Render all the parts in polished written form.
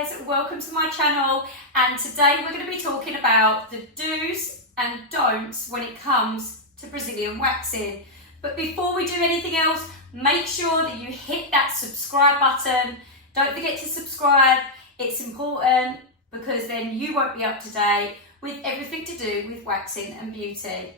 guys, welcome to my channel, and today we're going to be talking about the do's and don'ts when it comes to Brazilian waxing. But before we do anything else, make sure that you hit that subscribe button. Don't forget to subscribe, it's important because then you won't be up to date with everything to do with waxing and beauty.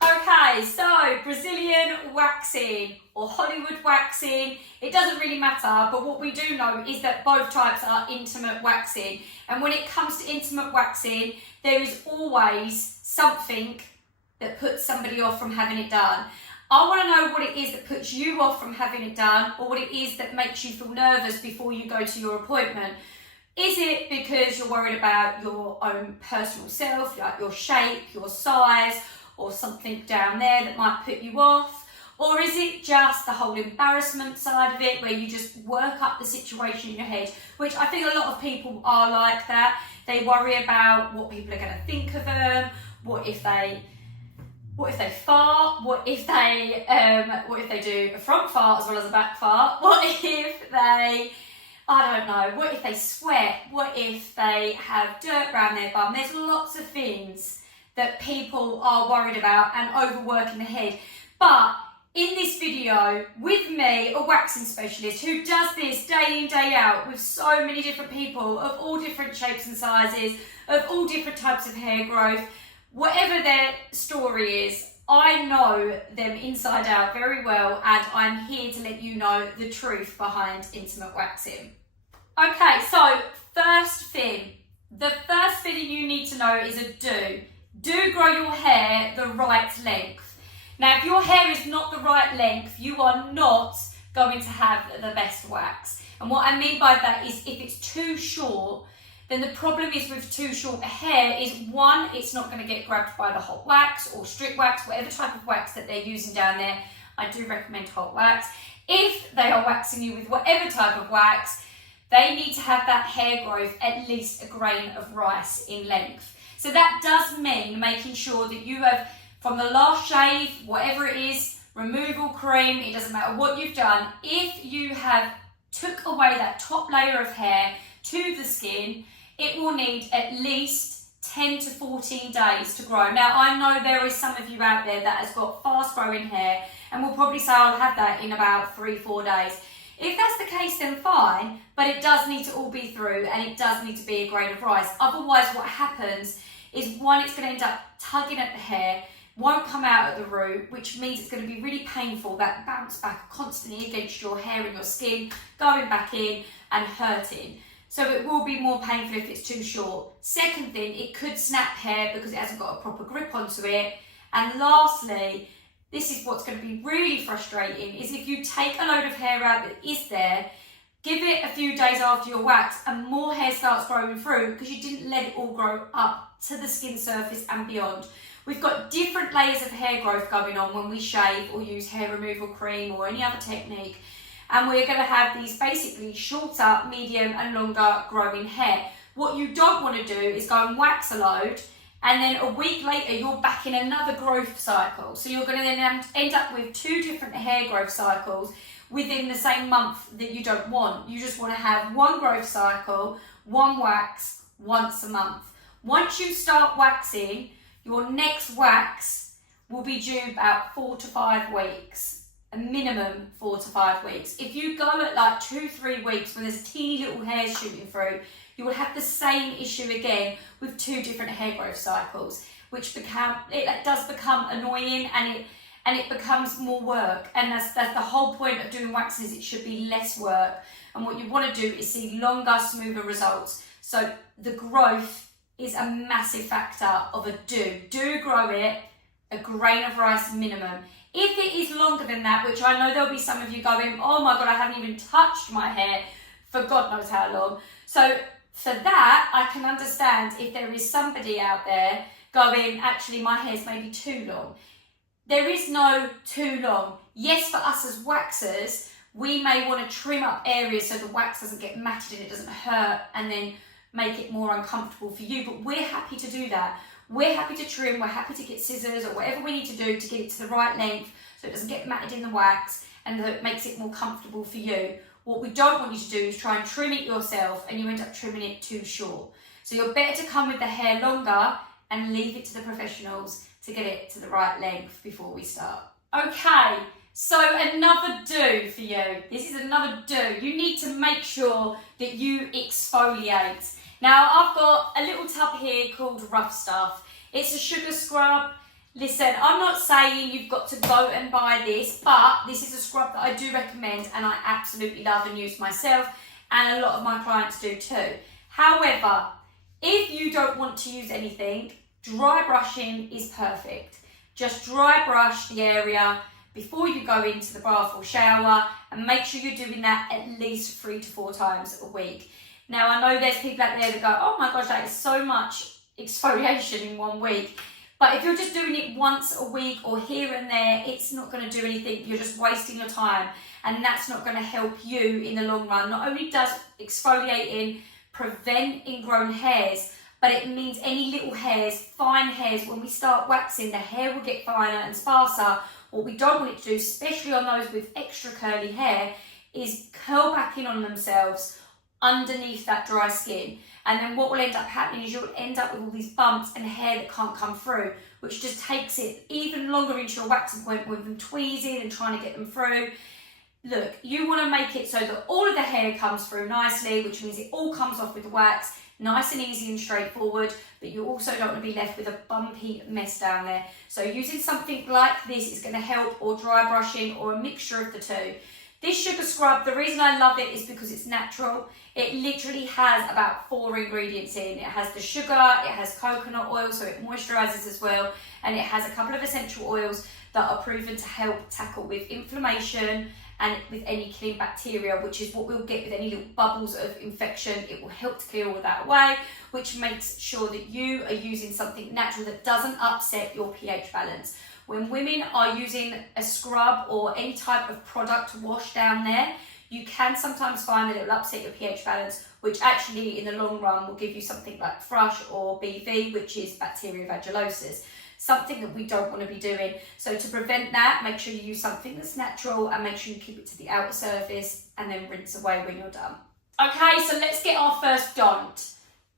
Okay, so Brazilian waxing or Hollywood waxing, it doesn't really matter, but what we do know is that both types are intimate waxing. And when it comes to intimate waxing, there is always something that puts somebody off from having it done. I want to know what it is that puts you off from having it done, or what it is that makes you feel nervous before you go to your appointment. Is it because you're worried about your own personal self, like your shape, your size, or something down there that might put you off? Or is it just the whole embarrassment side of it, where you just work up the situation in your head, which I think a lot of people are like that. They worry about what people are going to think of them, what if they fart, what if they do a front fart as well as a back fart, what if they, I don't know, what if they sweat, what if they have dirt around their bum. There's lots of things that people are worried about and overworking the head. But in this video, with me, a waxing specialist who does this day in, day out with so many different people of all different shapes and sizes, of all different types of hair growth, whatever their story is, I know them inside out very well, and I'm here to let you know the truth behind intimate waxing. Okay, so first thing, the first thing you need to know is a do. Do grow your hair the right length. Now, if your hair is not the right length, you are not going to have the best wax. And what I mean by that is if it's too short, then the problem is with too short a hair is, one, it's not going to get grabbed by the hot wax or strip wax, whatever type of wax that they're using down there. I do recommend hot wax. If they are waxing you with whatever type of wax, they need to have that hair growth at least a grain of rice in length. So that does mean making sure that you have, from the last shave, whatever it is, removal cream, it doesn't matter what you've done, if you have took away that top layer of hair to the skin, it will need at least 10 to 14 days to grow. Now, I know there is some of you out there that has got fast growing hair and will probably say, I'll have that in about 3-4 days. If that's the case, then fine, but it does need to all be through and it does need to be a grain of rice. Otherwise, what happens is, one, it's going to end up tugging at the hair, won't come out at the root, which means it's going to be really painful, that bounce back constantly against your hair and your skin, going back in and hurting. So it will be more painful if it's too short. Second thing, it could snap hair because it hasn't got a proper grip onto it. And lastly, this is what's going to be really frustrating, is if you take a load of hair out that is there, give it a few days after your wax and more hair starts growing through because you didn't let it all grow up to the skin surface and beyond. We've got different layers of hair growth going on when we shave or use hair removal cream or any other technique. And we're going to have these basically shorter, medium and longer growing hair. What you don't want to do is go and wax a load and then a week later you're back in another growth cycle. So you're going to then end up with 2 different hair growth cycles within the same month that you don't want. You just want to have one growth cycle, one wax once a month. Once you start waxing, your next wax will be due about 4 to 5 weeks, a minimum 4 to 5 weeks. If you go at like 2-3 weeks when there's teeny little hairs shooting through, you will have the same issue again with 2 different hair growth cycles, which does become annoying and it becomes more work. And that's the whole point of doing waxing, is it should be less work. And what you want to do is see longer, smoother results. So the growth is a massive factor of a do. Do grow it a grain of rice minimum. If it is longer than that, which I know there'll be some of you going, oh my God, I haven't even touched my hair for God knows how long. So for that, I can understand if there is somebody out there going, actually my hair's maybe too long. There is no too long. Yes, for us as waxers, we may want to trim up areas so the wax doesn't get matted and it doesn't hurt and then make it more uncomfortable for you, but we're happy to do that. We're happy to trim, we're happy to get scissors or whatever we need to do to get it to the right length so it doesn't get matted in the wax and that it makes it more comfortable for you. What we don't want you to do is try and trim it yourself and you end up trimming it too short. So you're better to come with the hair longer and leave it to the professionals to get it to the right length before we start. Okay, so another do for you. This is another do. You need to make sure that you exfoliate. Now, I've got a little tub here called Rough Stuff. It's a sugar scrub. Listen, I'm not saying you've got to go and buy this, but this is a scrub that I do recommend and I absolutely love and use myself, and a lot of my clients do too. However, if you don't want to use anything, dry brushing is perfect. Just dry brush the area before you go into the bath or shower, and make sure you're doing that at least 3 to 4 times a week. Now, I know there's people out there that go, oh my gosh, that is so much exfoliation in 1 week. But if you're just doing it once a week or here and there, it's not going to do anything. You're just wasting your time, and that's not going to help you in the long run. Not only does exfoliating prevent ingrown hairs, but it means any little hairs, fine hairs, when we start waxing, the hair will get finer and sparser. What we don't want it to do, especially on those with extra curly hair, is curl back in on themselves underneath that dry skin. And then what will end up happening is you'll end up with all these bumps and hair that can't come through, which just takes it even longer into your waxing appointment with them tweezing and trying to get them through. Look, you want to make it so that all of the hair comes through nicely, which means it all comes off with the wax, nice and easy and straightforward, but you also don't want to be left with a bumpy mess down there. So using something like this is going to help, or dry brushing, or a mixture of the two. This sugar scrub, the reason I love it is because it's natural. It literally has about 4 ingredients in. It has the sugar, it has coconut oil, so it moisturises as well, and it has a couple of essential oils that are proven to help tackle with inflammation and with any killing bacteria, which is what we'll get with any little bubbles of infection. It will help to clear all of that away, which makes sure that you are using something natural that doesn't upset your pH balance. When women are using a scrub or any type of product to wash down there, you can sometimes find that it will upset your pH balance, which actually in the long run will give you something like thrush or BV, which is bacterial vaginosis. Something that we don't want to be doing. So to prevent that, make sure you use something that's natural and make sure you keep it to the outer surface and then rinse away when you're done. Okay, so let's get our first don't.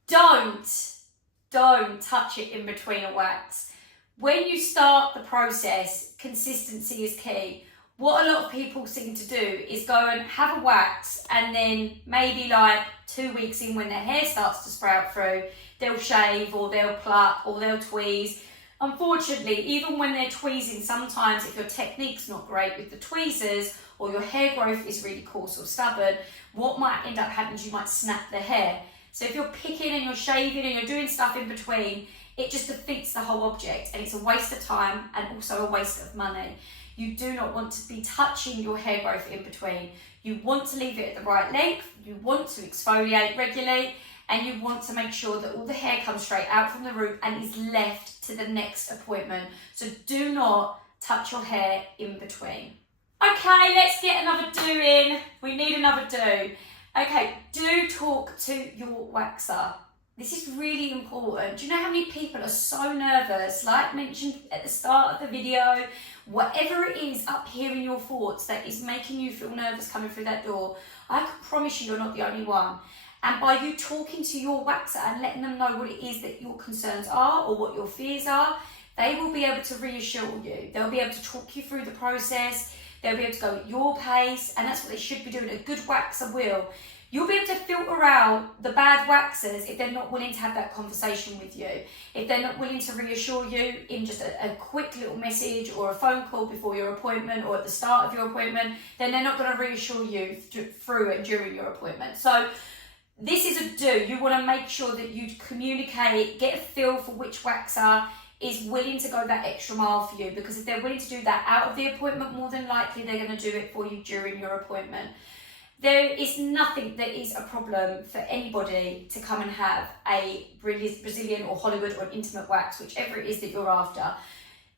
Don't touch it in between a wax. When you start the process, consistency is key. What a lot of people seem to do is go and have a wax, and then maybe like 2 weeks in, when their hair starts to sprout through, they'll shave or they'll pluck or they'll tweeze. Unfortunately, even when they're tweezing, sometimes if your technique's not great with the tweezers, or your hair growth is really coarse or stubborn, what might end up happening is you might snap the hair. So if you're picking and you're shaving and you're doing stuff in between, it just defeats the whole object, and it's a waste of time and also a waste of money. You do not want to be touching your hair growth in between. You want to leave it at the right length, you want to exfoliate regularly, and you want to make sure that all the hair comes straight out from the root and is left to the next appointment. So do not touch your hair in between. Okay, let's get another do in. We need another do. Okay, do talk to your waxer. This is really important. Do you know how many people are so nervous, like mentioned at the start of the video, whatever it is up here in your thoughts that is making you feel nervous coming through that door, I can promise you you're not the only one. And by you talking to your waxer and letting them know what it is that your concerns are or what your fears are, they will be able to reassure you. They'll be able to talk you through the process. They'll be able to go at your pace, and that's what they should be doing. A good waxer will. You'll be able to filter out the bad waxers if they're not willing to have that conversation with you. If they're not willing to reassure you in just a quick little message or a phone call before your appointment or at the start of your appointment, then they're not going to reassure you through and during your appointment. So this is a do. You want to make sure that you communicate, get a feel for which waxer is willing to go that extra mile for you, because if they're willing to do that out of the appointment, more than likely they're going to do it for you during your appointment. There is nothing that is a problem for anybody to come and have a Brazilian or Hollywood or an intimate wax, whichever it is that you're after.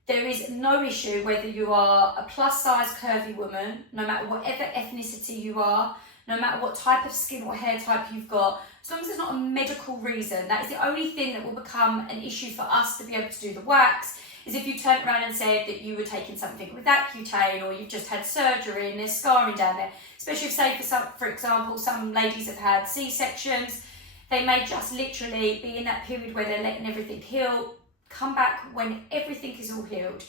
There is no issue whether you are a plus size curvy woman, no matter whatever ethnicity you are, no matter what type of skin or hair type you've got, as long as there's not a medical reason. That is the only thing that will become an issue for us to be able to do the wax, is if you turned around and said that you were taking something with Accutane, or you've just had surgery and there's scarring down there. Especially if, say, for example, some ladies have had C-sections, they may just literally be in that period where they're letting everything heal. Come back when everything is all healed.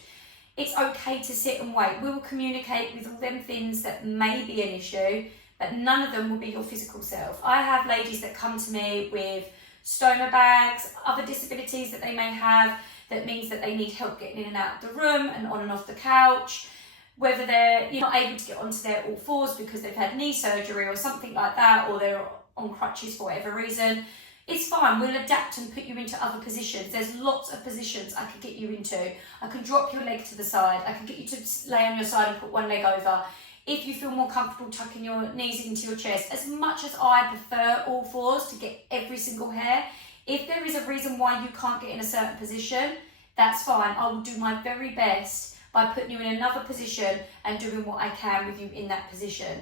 It's okay to sit and wait. We will communicate with all them things that may be an issue, but none of them will be your physical self. I have ladies that come to me with stoma bags, other disabilities that they may have, that means that they need help getting in and out of the room and on and off the couch, whether they're not able to get onto their all fours because they've had knee surgery or something like that, or they're on crutches for whatever reason. It's fine, we'll adapt and put you into other positions. There's lots of positions I could get you into. I can drop your leg to the side. I can get you to lay on your side and put one leg over. If you feel more comfortable tucking your knees into your chest, as much as I prefer all fours to get every single hair, if there is a reason why you can't get in a certain position, that's fine. I will do my very best by putting you in another position and doing what I can with you in that position.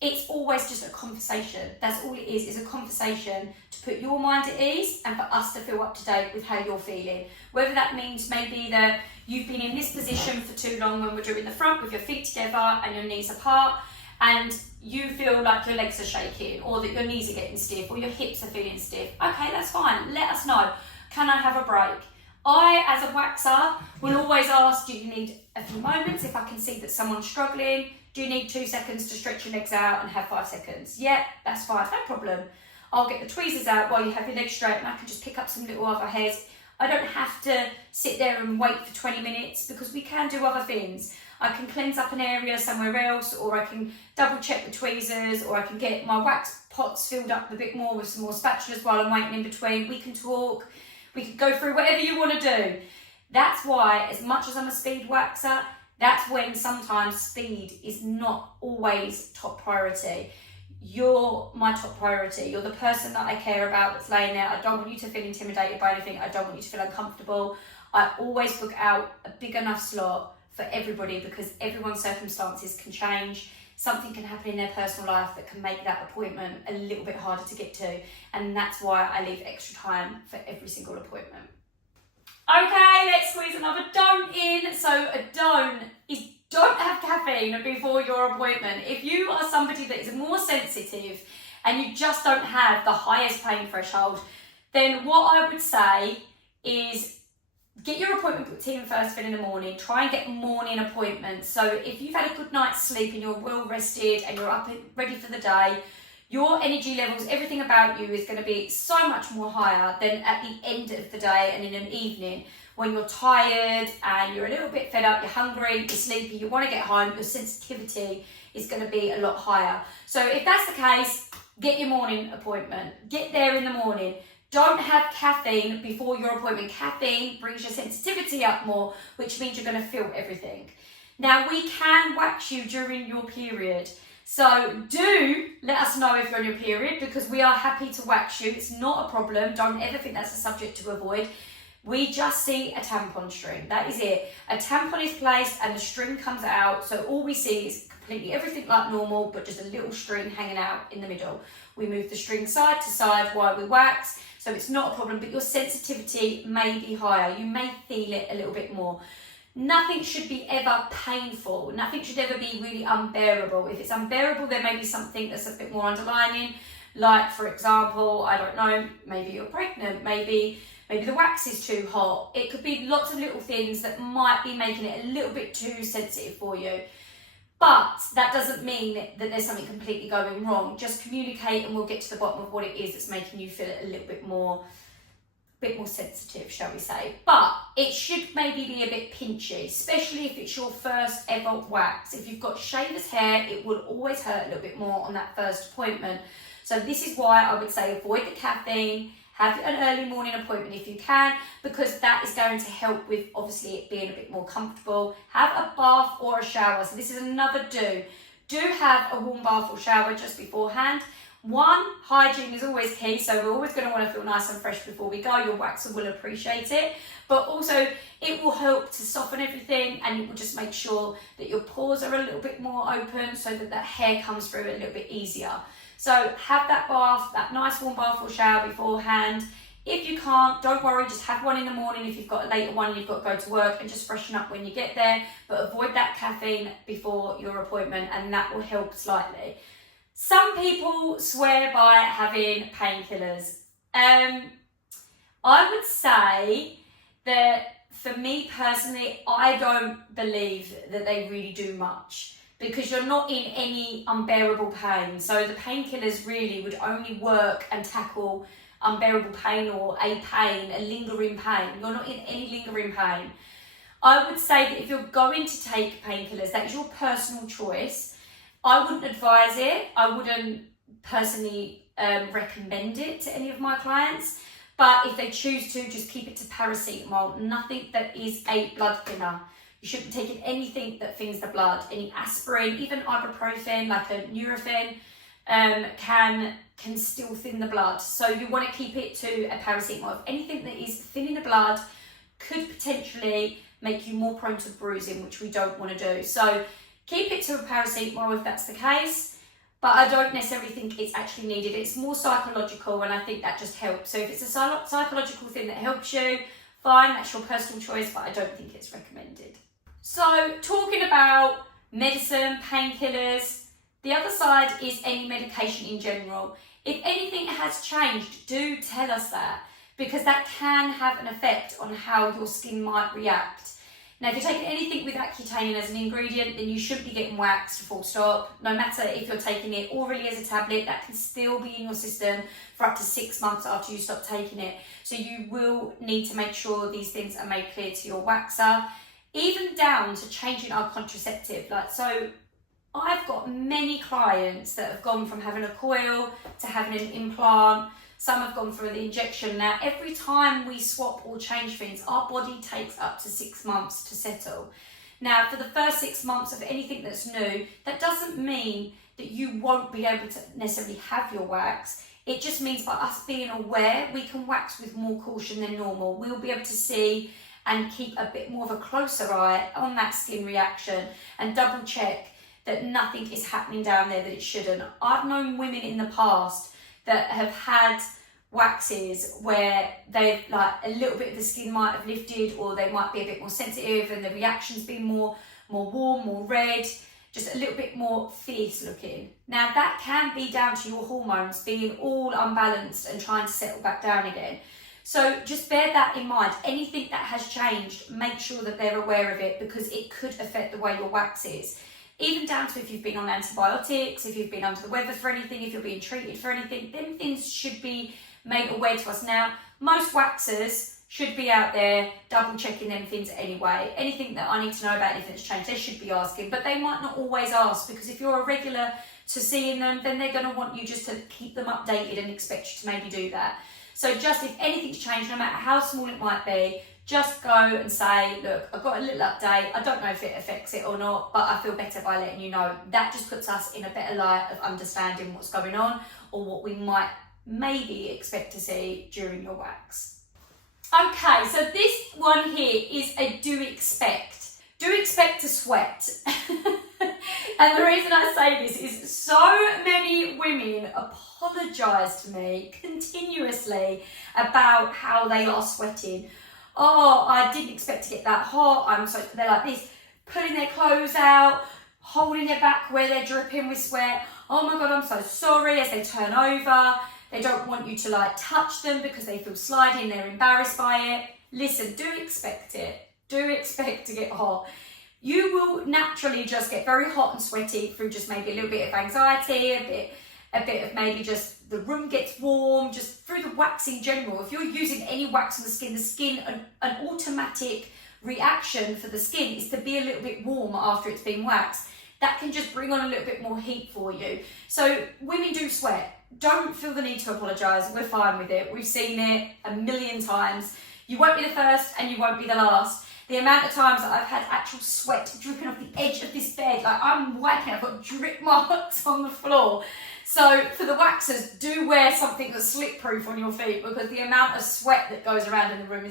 It's always just a conversation. That's all it is a conversation to put your mind at ease and for us to feel up to date with how you're feeling. Whether that means maybe that you've been in this position for too long when we're doing the front with your feet together and your knees apart, and you feel like your legs are shaking, or that your knees are getting stiff, or your hips are feeling stiff. Okay, that's fine. Let us know. Can I have a break? I, as a waxer, will always ask, do you need a few moments if I can see that someone's struggling? Do you need 2 seconds to stretch your legs out and have 5 seconds? Yeah, that's fine, no problem. I'll get the tweezers out while you have your legs straight, and I can just pick up some little other hairs. I don't have to sit there and wait for 20 minutes because we can do other things. I can cleanse up an area somewhere else, or I can double check the tweezers, or I can get my wax pots filled up a bit more with some more spatulas while I'm waiting in between. We can talk, we can go through whatever you want to do. That's why, as much as I'm a speed waxer, that's when sometimes speed is not always top priority. You're my top priority. You're the person that I care about that's laying there. I don't want you to feel intimidated by anything. I don't want you to feel uncomfortable. I always book out a big enough slot for everybody because everyone's circumstances can change. Something can happen in their personal life that can make that appointment a little bit harder to get to. And that's why I leave extra time for every single appointment. Okay, let's squeeze another don't in. So a don't is don't have caffeine before your appointment. If you are somebody that is more sensitive and you just don't have the highest pain threshold, then what I would say is get your appointment booked in first thing in the morning. Try and get morning appointments. So if you've had a good night's sleep and you're well rested and you're up and ready for the day, your energy levels, everything about you is going to be so much more higher than at the end of the day and in an evening when you're tired and you're a little bit fed up, you're hungry, you're sleepy, you want to get home, your sensitivity is going to be a lot higher. So if that's the case, get your morning appointment. Get there in the morning. Don't have caffeine before your appointment. Caffeine brings your sensitivity up more, which means you're going to feel everything. Now, we can wax you during your period. So do let us know if you're on your period because we are happy to wax you. It's not a problem. Don't ever think that's a subject to avoid. We just see a tampon string. That is it. A tampon is placed and the string comes out. So all we see is completely everything like normal, but just a little string hanging out in the middle. We move the string side to side while we wax. So it's not a problem, but your sensitivity may be higher. You may feel it a little bit more. Nothing should be ever painful. Nothing should ever be really unbearable. If it's unbearable, there may be something that's a bit more underlining. Like, for example, I don't know, maybe you're pregnant, maybe the wax is too hot. It could be lots of little things that might be making it a little bit too sensitive for you. But that doesn't mean that there's something completely going wrong. Just communicate and we'll get to the bottom of what it is that's making you feel a little bit more sensitive, shall we say. But it should maybe be a bit pinchy, especially if it's your first ever wax. If you've got shaver's hair, it will always hurt a little bit more on that first appointment. So this is why I would say avoid the caffeine, have an early morning appointment if you can, because that is going to help with obviously it being a bit more comfortable. Have a bath or a shower. So this is another do. Do have a warm bath or shower just beforehand. One, hygiene is always key, so we're always going to want to feel nice and fresh before we go. Your waxer will appreciate it, but also it will help to soften everything and it will just make sure that your pores are a little bit more open so that that hair comes through a little bit easier. So have that bath, that nice warm bath or shower beforehand. If you can't, don't worry, just have one in the morning. If you've got a later one, you've got to go to work, and just freshen up when you get there, but avoid that caffeine before your appointment, and that will help slightly. Some people swear by having painkillers. I would say that for me personally, I don't believe that they really do much, because you're not in any unbearable pain. So the painkillers really would only work and tackle unbearable pain or a lingering pain. You're not in any lingering pain. I would say that if you're going to take painkillers, that is your personal choice. I wouldn't advise it. I wouldn't personally recommend it to any of my clients. But if they choose to, just keep it to paracetamol. Nothing that is a blood thinner. You shouldn't be taking anything that thins the blood. Any aspirin, even ibuprofen, like a Nurofen, can still thin the blood. So you want to keep it to a paracetamol. If anything that is thinning the blood could potentially make you more prone to bruising, which we don't want to do. So keep it to a paracetamol if that's the case. But I don't necessarily think it's actually needed. It's more psychological, and I think that just helps. So if it's a psychological thing that helps you, fine, that's your personal choice, but I don't think it's recommended. So talking about medicine, painkillers, the other side is any medication in general. If anything has changed, do tell us that, because that can have an effect on how your skin might react. Now, if you're taking anything with Accutane as an ingredient, then you shouldn't be getting waxed, full stop. No matter if you're taking it orally as a tablet, that can still be in your system for up to 6 months after you stop taking it. So you will need to make sure these things are made clear to your waxer, even down to changing our contraceptive. So I've got many clients that have gone from having a coil to having an implant. Some have gone through the injection. Now, every time we swap or change things, our body takes up to 6 months to settle. Now, for the first 6 months of anything that's new, that doesn't mean that you won't be able to necessarily have your wax. It just means by us being aware, we can wax with more caution than normal. We'll be able to see and keep a bit more of a closer eye on that skin reaction and double check that nothing is happening down there that it shouldn't. I've known women in the past that have had waxes where they've a little bit of the skin might have lifted, or they might be a bit more sensitive and the reaction's been more warm, more red, just a little bit more fierce looking. Now that can be down to your hormones being all unbalanced and trying to settle back down again. So just bear that in mind. Anything that has changed, make sure that they're aware of it, because it could affect the way your wax is. Even down to if you've been on antibiotics, if you've been under the weather for anything, if you're being treated for anything, then things should be made aware to us. Now, most waxers should be out there double checking them things anyway. Anything that I need to know about anything that's changed, they should be asking, but they might not always ask, because if you're a regular to seeing them, then they're going to want you just to keep them updated and expect you to maybe do that. So just if anything's changed, no matter how small it might be, just go and say, look, I've got a little update. I don't know if it affects it or not, but I feel better by letting you know. That just puts us in a better light of understanding what's going on, or what we might maybe expect to see during your wax. Okay, so this one here is a do expect. Do expect to sweat. And the reason I say this is so many women apologise to me continuously about how they are sweating. Oh, I didn't expect to get that hot. They're like this, pulling their clothes out, holding it back where they're dripping with sweat. Oh my God, I'm so sorry, as they turn over. They don't want you to touch them because they feel sliding, they're embarrassed by it. Listen, do expect it. Do expect to get hot. You will naturally just get very hot and sweaty through just maybe a little bit of anxiety, a bit of maybe just the room gets warm, just through the wax in general. If you're using any wax on the skin, an automatic reaction for the skin is to be a little bit warm after it's been waxed. That can just bring on a little bit more heat for you. So women do sweat. Don't feel the need to apologise. We're fine with it. We've seen it a million times. You won't be the first and you won't be the last. The amount of times that I've had actual sweat dripping off the edge of this bed, I'm wiping, I've got drip marks on the floor. So for the waxers, do wear something that's slip-proof on your feet, because the amount of sweat that goes around in the room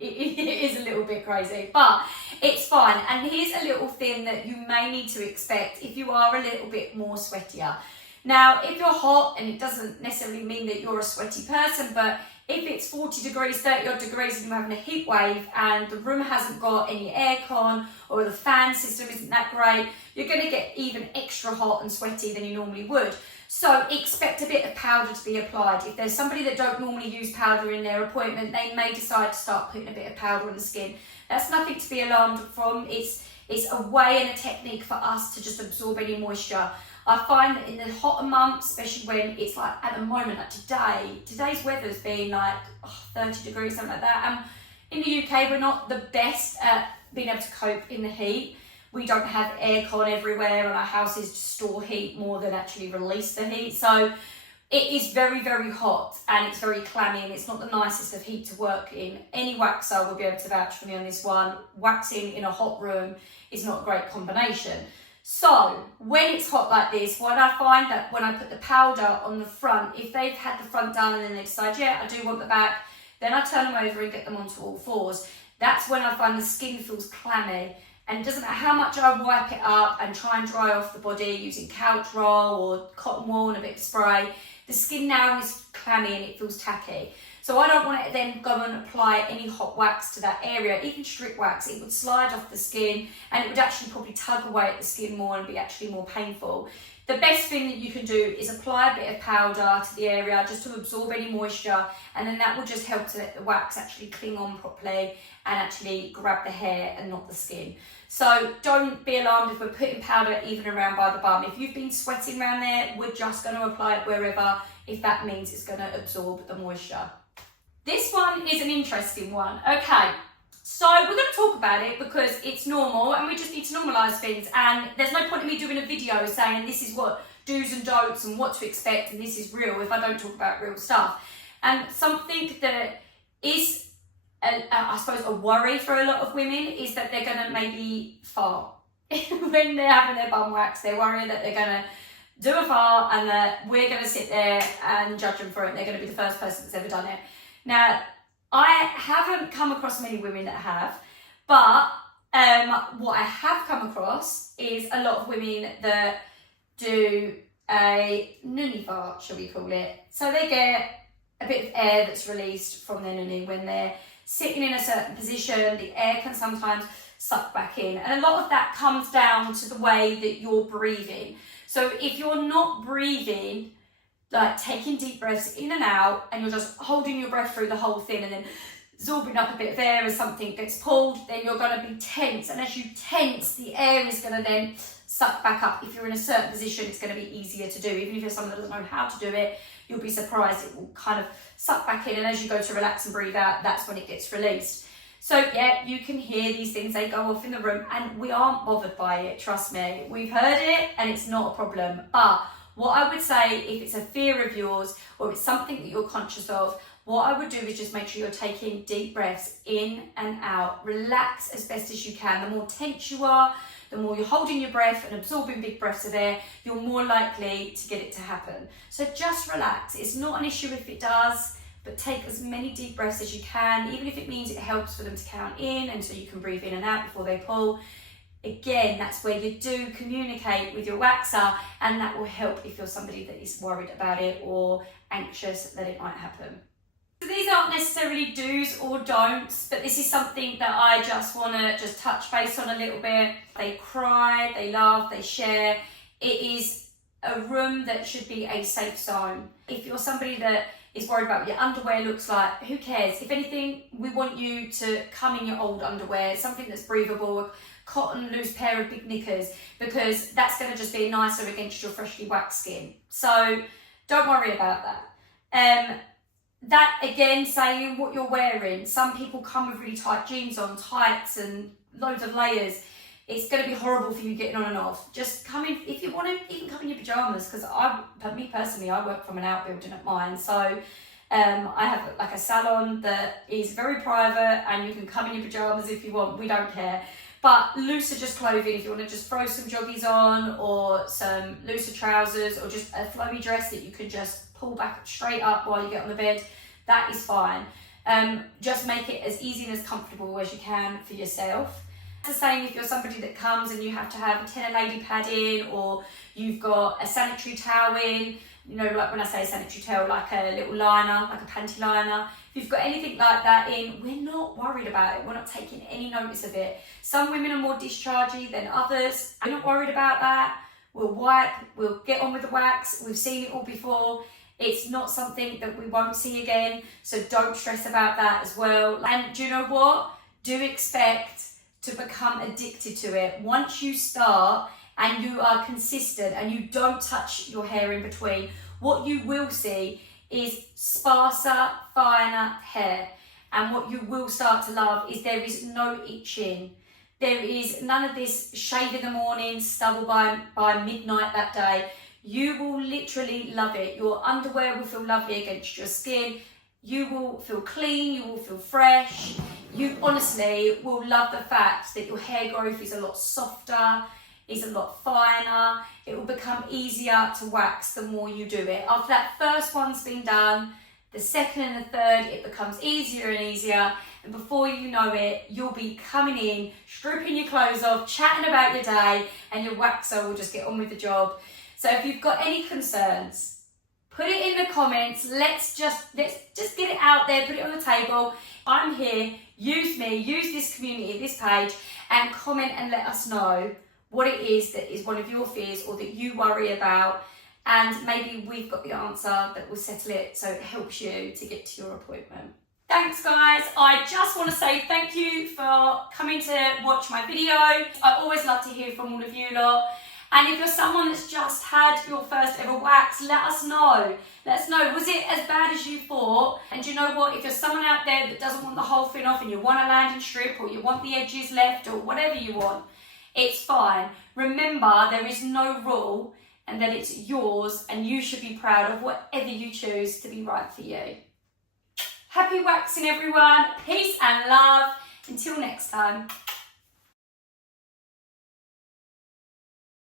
is a little bit crazy, but it's fine. And here's a little thing that you may need to expect if you are a little bit more sweatier. Now, if you're hot, and it doesn't necessarily mean that you're a sweaty person, but if it's 40 degrees, 30 odd degrees, and you're having a heat wave and the room hasn't got any aircon or the fan system isn't that great, you're going to get even extra hot and sweaty than you normally would. So expect a bit of powder to be applied. If there's somebody that don't normally use powder in their appointment, they may decide to start putting a bit of powder on the skin. That's nothing to be alarmed from. It's a way and a technique for us to just absorb any moisture. I find that in the hotter months, especially when it's like at the moment, like today's weather's been like 30 degrees, something like that. In the UK, we're not the best at being able to cope in the heat. We don't have aircon everywhere, and our houses store heat more than actually release the heat. So it is very, very hot, and it's very clammy, and it's not the nicest of heat to work in. Any waxer will be able to vouch for me on this one. Waxing in a hot room is not a great combination. So when it's hot like this, what I find that when I put the powder on the front, if they've had the front done and then they decide, yeah, I do want the back, then I turn them over and get them onto all fours. That's when I find the skin feels clammy. And it doesn't matter how much I wipe it up and try and dry off the body using couch roll or cotton wool and a bit of spray, the skin now is clammy and it feels tacky. So I don't want to then go and apply any hot wax to that area, even strip wax. It would slide off the skin and it would actually probably tug away at the skin more and be actually more painful. The best thing that you can do is apply a bit of powder to the area just to absorb any moisture, and then that will just help to let the wax actually cling on properly and actually grab the hair and not the skin. So don't be alarmed if we're putting powder even around by the bum. If you've been sweating around there, we're just going to apply it wherever, if that means it's going to absorb the moisture. This one is an interesting one. Okay, so we're going to talk about it because it's normal and we just need to normalise things, and there's no point in me doing a video saying this is what do's and don'ts and what to expect and this is real if I don't talk about real stuff. And something that is, I suppose, a worry for a lot of women is that they're going to maybe fart. When they're having their bum wax, they're worrying that they're going to do a fart and that we're going to sit there and judge them for it. They're going to be the first person that's ever done it. Now, I haven't come across many women that have, but what I have come across is a lot of women that do a nunny fart, shall we call it. So they get a bit of air that's released from their nunny when they're sitting in a certain position. The air can sometimes suck back in, and a lot of that comes down to the way that you're breathing. So if you're not breathing, like taking deep breaths in and out, and you're just holding your breath through the whole thing and then absorbing up a bit of air as something gets pulled, then you're going to be tense. And as you tense, the air is going to then suck back up. If you're in a certain position, it's going to be easier to do. Even if you're someone that doesn't know how to do it, you'll be surprised it will kind of suck back in. And as you go to relax and breathe out, that's when it gets released. So yeah, you can hear these things, they go off in the room, and we aren't bothered by it, trust me. We've heard it and it's not a problem. But what I would say, if it's a fear of yours or it's something that you're conscious of, what I would do is just make sure you're taking deep breaths in and out. Relax as best as you can. The more tense you are, the more you're holding your breath and absorbing big breaths of air, you're more likely to get it to happen. So just relax. It's not an issue if it does, but take as many deep breaths as you can, even if it means it helps for them to count in and so you can breathe in and out before they pull. Again, that's where you do communicate with your waxer, and that will help if you're somebody that is worried about it or anxious that it might happen. So these aren't necessarily do's or don'ts, but this is something that I just want to just touch base on a little bit. They cry, they laugh, they share. It is a room that should be a safe zone. If you're somebody that is worried about what your underwear looks like, who cares? If anything, we want you to come in your old underwear, something that's breathable, cotton loose pair of big knickers, because that's going to just be nicer against your freshly waxed skin. So don't worry about that. That again, saying what you're wearing. Some people come with really tight jeans on, tights and loads of layers. It's going to be horrible for you getting on and off. Just come in, if you want to, even come in your pajamas, because me personally, I work from an outbuilding at mine, so I have like a salon that is very private, and you can come in your pajamas if you want, we don't care. But looser just clothing, if you want to just throw some joggies on or some looser trousers or just a flowy dress that you could just pull back straight up while you get on the bed, that is fine. Just make it as easy and as comfortable as you can for yourself. It's the same if you're somebody that comes and you have to have a tenor lady pad in, or you've got a sanitary towel in, you know, like when I say sanitary towel, like a little liner, like a panty liner. If you've got anything like that in, we're not worried about it. We're not taking any notice of it. Some women are more dischargy than others. We're not worried about that. We'll wipe, we'll get on with the wax. We've seen it all before. It's not something that we won't see again, so don't stress about that as well. And do you know what? Do expect to become addicted to it. Once you start and you are consistent and you don't touch your hair in between, what you will see is sparser, finer hair. And what you will start to love is there is no itching. There is none of this shave in the morning, stubble by midnight that day. You will literally love it. Your underwear will feel lovely against your skin. You will feel clean, you will feel fresh. You honestly will love the fact that your hair growth is a lot softer, is a lot finer. It will become easier to wax the more you do it. After that first one's been done, the second and the third, it becomes easier and easier. And before you know it, you'll be coming in, stripping your clothes off, chatting about your day, and your waxer will just get on with the job. So if you've got any concerns, put it in the comments. Let's just get it out there, put it on the table. I'm here, use me, use this community, this page, and comment and let us know what it is that is one of your fears or that you worry about. And maybe we've got the answer that will settle it so it helps you to get to your appointment. Thanks guys, I just want to say thank you for coming to watch my video. I always love to hear from all of you lot. And if you're someone that's just had your first ever wax, let us know. Let us know, was it as bad as you thought? And you know what, if you're someone out there that doesn't want the whole thing off and you want a landing strip or you want the edges left or whatever you want, it's fine. Remember, there is no rule and that it's yours and you should be proud of whatever you choose to be right for you. Happy waxing everyone, peace and love. Until next time.